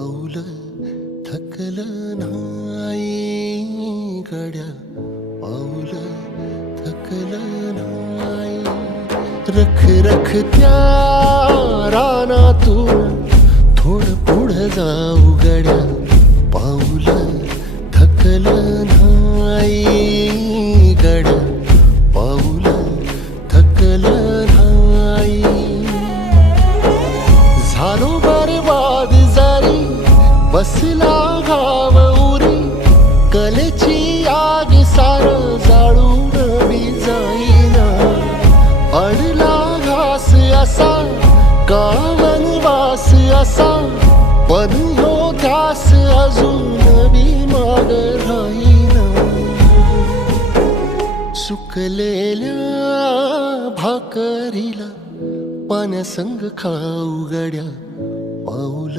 पाऊल थकलं नाही गड्या, पाऊल थकलं नाही. रख रख त्या रानातून थोडं पुढं जाऊ गड्या, पाऊल थकलं नाही गड्या, पाऊल थकलं नाही. झालो बरबाद जरी बसला घाव उरी, कलेची आग सार जाळून बी जाईना. अडला घास असा का वनवास असा, पण हो ध्यास अजून बी माग राहीना. सुकलेल्या भाकरीला पाण्यासंग खाऊ गड्या, पाऊल